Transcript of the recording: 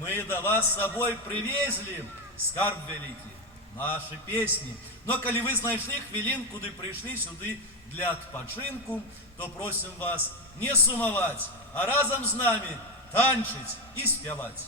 Мы до вас с собой привезли скарб великий, наши песни. Но коли вы знайшли хвилин, куды пришли сюды для отпочинку, то просим вас не сумовать, а разом с нами танчить и спевать.